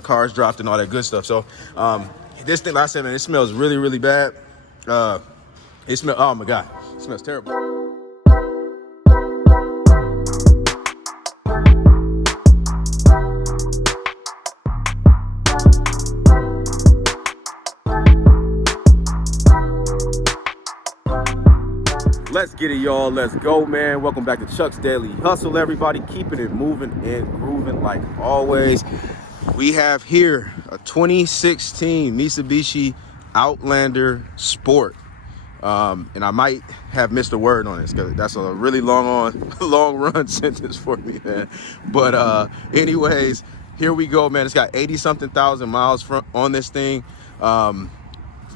cars dropped and all that good stuff. So this thing, like I said, man, it smells really, really bad. It smells, oh my God, it smells terrible. Let's get it, y'all. Let's go, man. Welcome back to Chuck's Daily Hustle, everybody. Keeping it moving and grooving like always. We have here a 2016 Mitsubishi Outlander Sport. And I might have missed a word on this because that's a really long run sentence for me, man. But anyways, here we go, man. It's got 80-something thousand miles on this thing.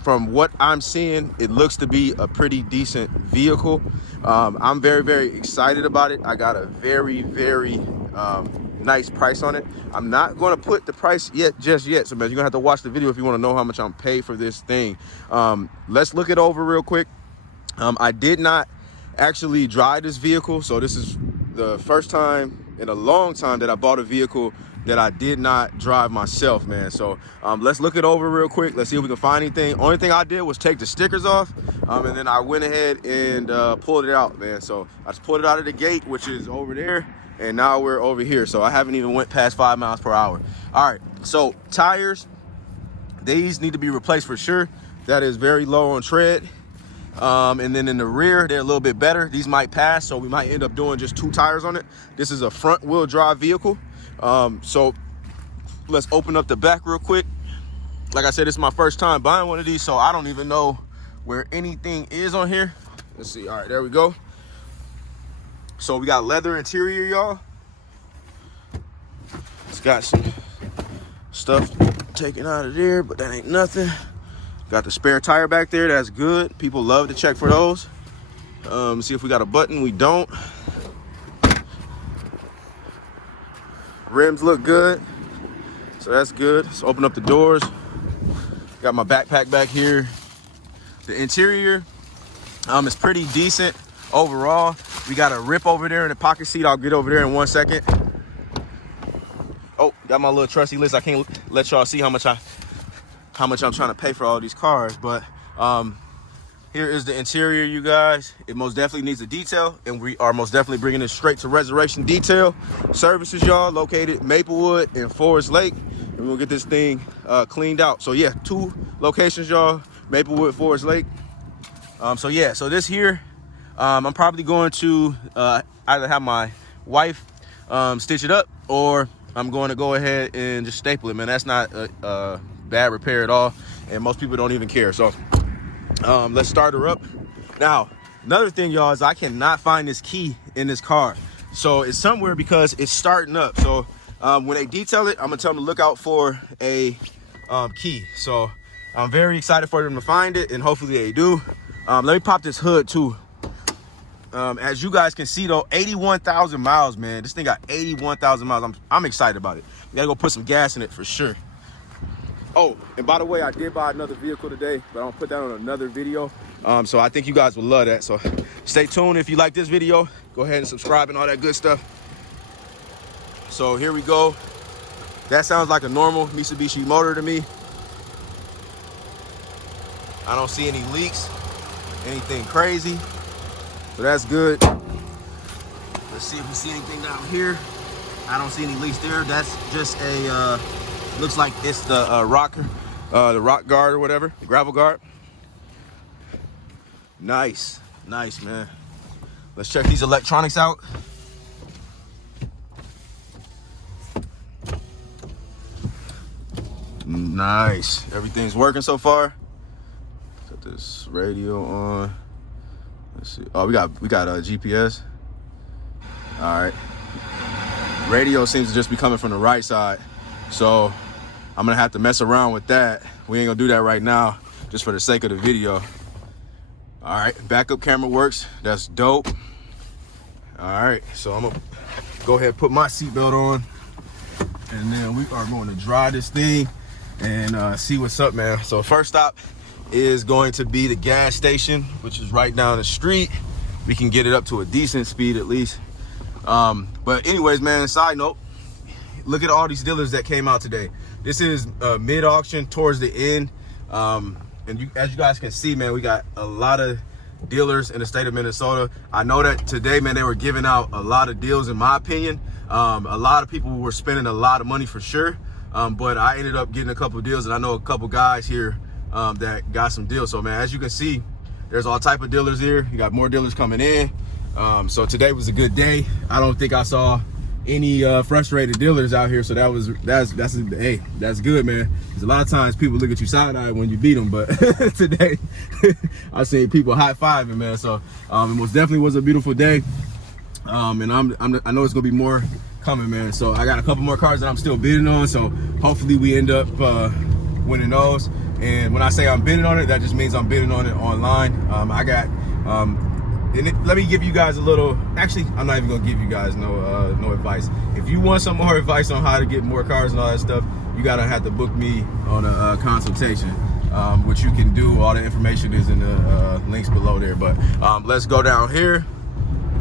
From what I'm seeing, it looks to be a pretty decent vehicle. I'm very, very excited about it. I got a very, very nice price on it. I'm not going to put the price just yet. So, man, you're going to have to watch the video if you want to know how much I'm paid for this thing. Let's look it over real quick. I did not actually drive this vehicle. So this is the first time in a long time that I bought a vehicle that I did not drive myself, man. So let's look it over real quick. Let's see if we can find anything. Only thing I did was take the stickers off, and then I went ahead and pulled it out, man. So I just pulled it out of the gate, which is over there, and now we're over here. So I haven't even went past 5 miles per hour. All right, so tires, these need to be replaced for sure. That is very low on tread. And then in the rear, they're a little bit better. These might pass, so we might end up doing just 2 tires on it. This is a front wheel drive vehicle. So let's open up the back real quick. Like I said, it's my first time buying one of these, so I don't even know where anything is on here. Let's see. All right, there we go. So we got leather interior, y'all. It's got some stuff taken out of there, but that ain't nothing. Got the spare tire back there. That's good. People love to check for those. See if we got a button. We don't. Rims look good, so that's good. Let's open up the doors. Got my backpack back here. The interior is pretty decent overall. We got a rip over there in the pocket seat. I'll get over there in 1 second. Oh, got my little trusty list. I can't let y'all see how much I'm trying to pay for all these cars, but here is the interior, you guys. It most definitely needs a detail, and we are most definitely bringing it straight to Restoration Detail Services, y'all, located Maplewood and Forest Lake. And we'll get this thing cleaned out. So yeah, 2 locations, y'all, Maplewood, Forest Lake. So yeah, so this here, I'm probably going to either have my wife stitch it up, or I'm going to go ahead and just staple it, man. That's not a bad repair at all, and most people don't even care. So let's start her up. Now, another thing, y'all, is I cannot find this key in this car. So it's somewhere because it's starting up. So when they detail it, I'm gonna tell them to look out for a key. So I'm very excited for them to find it, and hopefully they do. Let me pop this hood too. As you guys can see, though, 81,000 miles, man. This thing got 81,000 miles. I'm excited about it. We gotta go put some gas in it for sure. Oh, and by the way, I did buy another vehicle today, but I'll put that on another video. So I think you guys will love that. So stay tuned. If you like this video, go ahead and subscribe and all that good stuff. So here we go. That sounds like a normal Mitsubishi motor to me. I don't see any leaks, anything crazy. So that's good. Let's see if we see anything down here. I don't see any leaks there. That's just a, looks like it's the rocker, the rock guard or whatever, the gravel guard. Nice, nice, man. Let's check these electronics out. Nice, everything's working so far. Got this radio on. Let's see. Oh, we got a GPS. All right. Radio seems to just be coming from the right side, so I'm gonna have to mess around with that. We ain't gonna do that right now, just for the sake of the video. All right, backup camera works. That's dope. All right, so I'm gonna go ahead and put my seatbelt on, and then we are going to drive this thing and see what's up, man. So first stop is going to be the gas station, which is right down the street. We can get it up to a decent speed at least. But anyways, man, side note, look at all these dealers that came out today. This is mid-auction towards the end. And as you guys can see, man, we got a lot of dealers in the state of Minnesota. I know that today, man, they were giving out a lot of deals, in my opinion. A lot of people were spending a lot of money for sure. But I ended up getting a couple of deals, and I know a couple guys here that got some deals. So, man, as you can see, there's all type of dealers here. You got more dealers coming in. So today was a good day. I don't think I saw any frustrated dealers out here. So hey, that's good, man. Because a lot of times people look at you side-eye when you beat them, but today I see people high-fiving, man. So it most definitely was a beautiful day. And I know it's gonna be more coming, man. So I got a couple more cars that I'm still bidding on. So hopefully we end up winning those. And when I say I'm bidding on it, that just means I'm bidding on it online. Let me give you guys a little, actually, I'm not even gonna give you guys no advice. If you want some more advice on how to get more cars and all that stuff, you gotta have to book me on a consultation, which you can do. All the information is in the links below there. But let's go down here.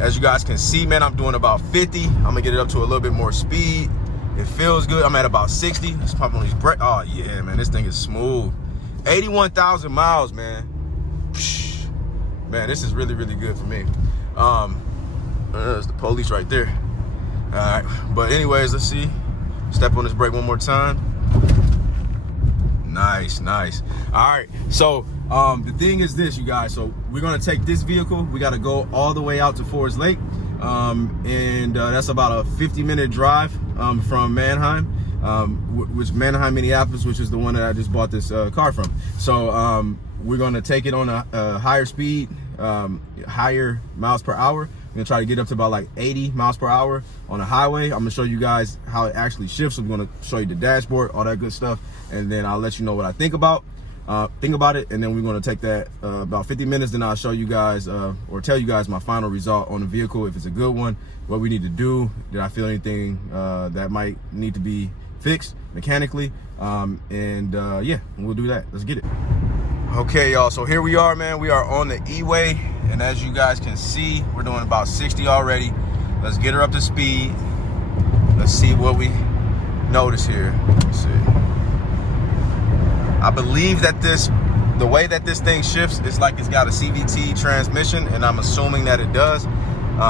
As you guys can see, man, I'm doing about 50. I'm gonna get it up to a little bit more speed. It feels good. I'm at about 60. Let's pump on these brakes. Oh yeah, man, this thing is smooth. 81,000 miles, man. Man, this is really, really good for me. There's the police right there. All right, but anyways, let's see. Step on this brake one more time. Nice, nice. All right, so the thing is this, you guys. So we're gonna take this vehicle. We gotta go all the way out to Forest Lake. And that's about a 50-minute drive from Manheim. Which Manheim, Minneapolis, which is the one that I just bought this car from. So we're gonna take it on a higher speed, higher miles per hour. I'm gonna try to get up to about like 80 miles per hour on a highway. I'm gonna show you guys how it actually shifts. I'm gonna show you the dashboard, all that good stuff, and then I'll let you know what I think about it. And then we're gonna take that about 50 minutes. Then I'll show you guys or tell you guys my final result on the vehicle, if it's a good one, what we need to do. Did I feel anything that might need to be fixed mechanically? Yeah, we'll do that. Let's get it. Okay, y'all, so here we are, man. We are on the E-way, and as you guys can see, we're doing about 60 already. Let's get her up to speed. Let's see what we notice here. Let's see. I believe that the way that this thing shifts is like it's got a CVT transmission, and I'm assuming that it does.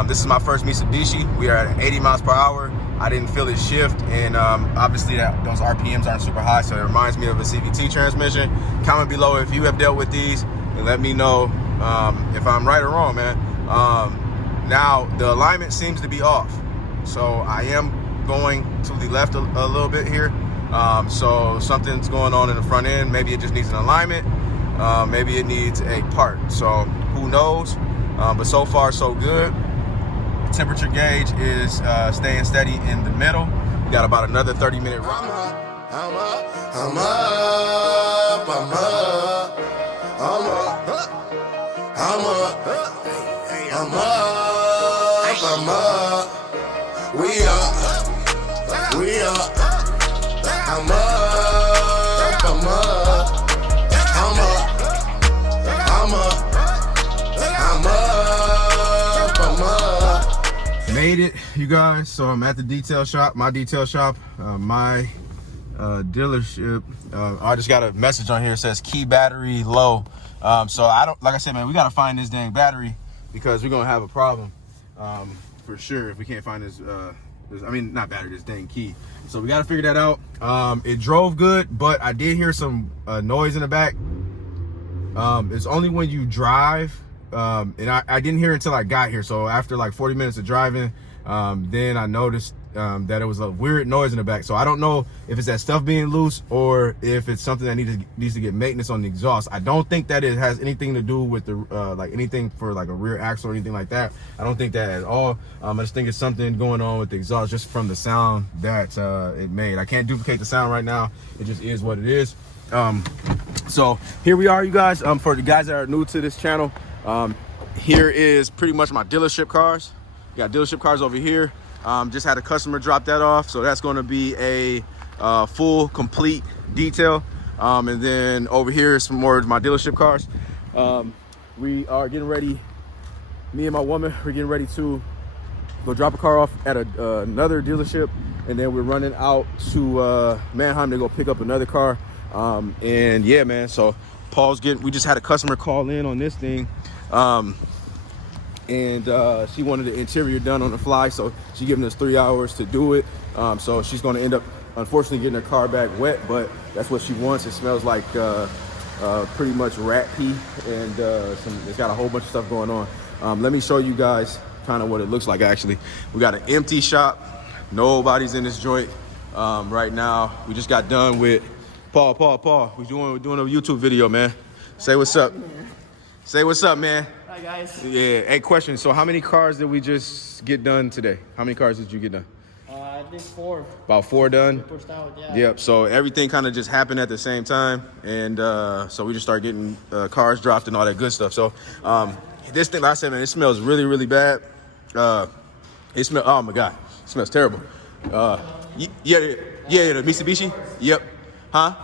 This is my first Mitsubishi. We are at 80 miles per hour. I didn't feel it shift, and obviously those RPMs aren't super high, so it reminds me of a CVT transmission. Comment below if you have dealt with these, and let me know if I'm right or wrong, man. Now, the alignment seems to be off, so I am going to the left a little bit here. So something's going on in the front end. Maybe it just needs an alignment. Maybe it needs a part, so who knows? But so far, so good. Temperature gauge is staying steady in the middle. We got about another 30-minute run. I'm up, I'm up, I'm up. We up, I'm up, Made it, you guys. So I'm at the detail shop, my detail shop, my dealership. I just got a message on here that says key battery low. So I don't, like I said, man, we gotta find this dang battery, because we're gonna have a problem for sure if we can't find this I mean, not battery, this dang key. So we gotta figure that out. It drove good, but I did hear some noise in the back. It's only when you drive, and I didn't hear it until I got here. So after like 40 minutes of driving, then I noticed that it was a weird noise in the back. So I don't know if it's that stuff being loose or if it's something that needs to get maintenance on the exhaust. I don't think that it has anything to do with the like anything for like a rear axle or anything like that. I don't think that at all. I just think it's something going on with the exhaust just from the sound that it made. I can't duplicate the sound right now. It just is what it is. So here we are, you guys. For the guys that are new to this channel, here is pretty much my dealership cars. We got dealership cars over here. Just had a customer drop that off, so that's going to be a full complete detail. And then over here is some more of my dealership cars. We are getting ready, me and my woman, we're getting ready to go drop a car off at another dealership and then we're running out to Manheim to go pick up another car. And yeah, man, so we just had a customer call in on this thing, and she wanted the interior done on the fly, so she's giving us 3 hours to do it. So she's going to end up, unfortunately, getting her car back wet, but that's what she wants. It smells like pretty much rat pee, and it's got a whole bunch of stuff going on. Let me show you guys kind of what it looks like. Actually, we got an empty shop. Nobody's in this joint right now. We just got done with Paul. We're doing a YouTube video, man. Say what's up. Say what's up, man. Hi guys. Yeah. Hey, question. So how many cars did we just get done today? How many cars did you get done? I think 4. About 4 done? Pushed out, yeah. Yep. So everything kind of just happened at the same time. And so we just started getting cars dropped and all that good stuff. So this thing, like I said, man, it smells really, really bad. It smells, oh my God, it smells terrible. Yeah, the Mitsubishi? Yep. Huh?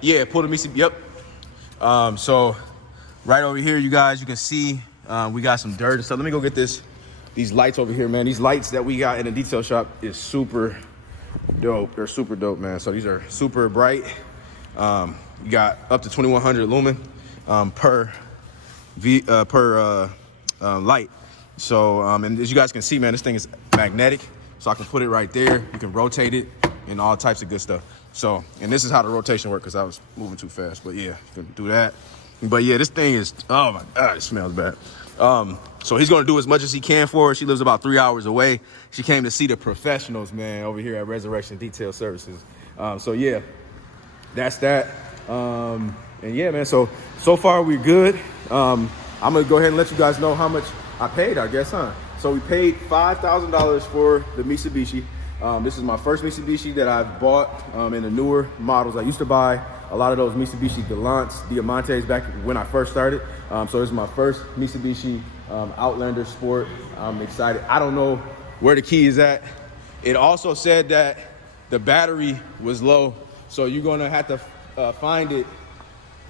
Yeah, pull the Mitsubishi, yep. So right over here, you guys, you can see we got some dirt and stuff. Let me go get these lights over here, man. These lights that we got in the detail shop is super dope. They're super dope, man. So these are super bright. You got up to 2100 lumen per light. So and as you guys can see, man, this thing is magnetic, so I can put it right there. You can rotate it and all types of good stuff. So, and this is how the rotation works, because I was moving too fast, but yeah, you can do that. But yeah, this thing is, oh my God, it smells bad. So he's gonna do as much as he can for her. She lives about 3 hours away. She came to see the professionals, man, over here at Resurrection Detail Services. So yeah, that's that. And yeah, man, so far we're good. I'm gonna go ahead and let you guys know how much I paid, I guess, huh? So we paid $5,000 for the Mitsubishi. This is my first Mitsubishi that I've bought in the newer models. I used to buy a lot of those Mitsubishi Diamantes back when I first started. So this is my first Mitsubishi Outlander Sport. I'm excited. I don't know where the key is at. It also said that the battery was low, so you're gonna have to find it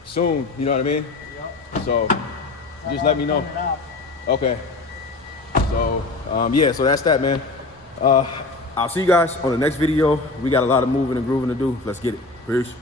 soon, you know what I mean? Yep. So just let me know. Okay. So yeah, so that's that, man. I'll see you guys on the next video. We got a lot of moving and grooving to do. Let's get it. Peace.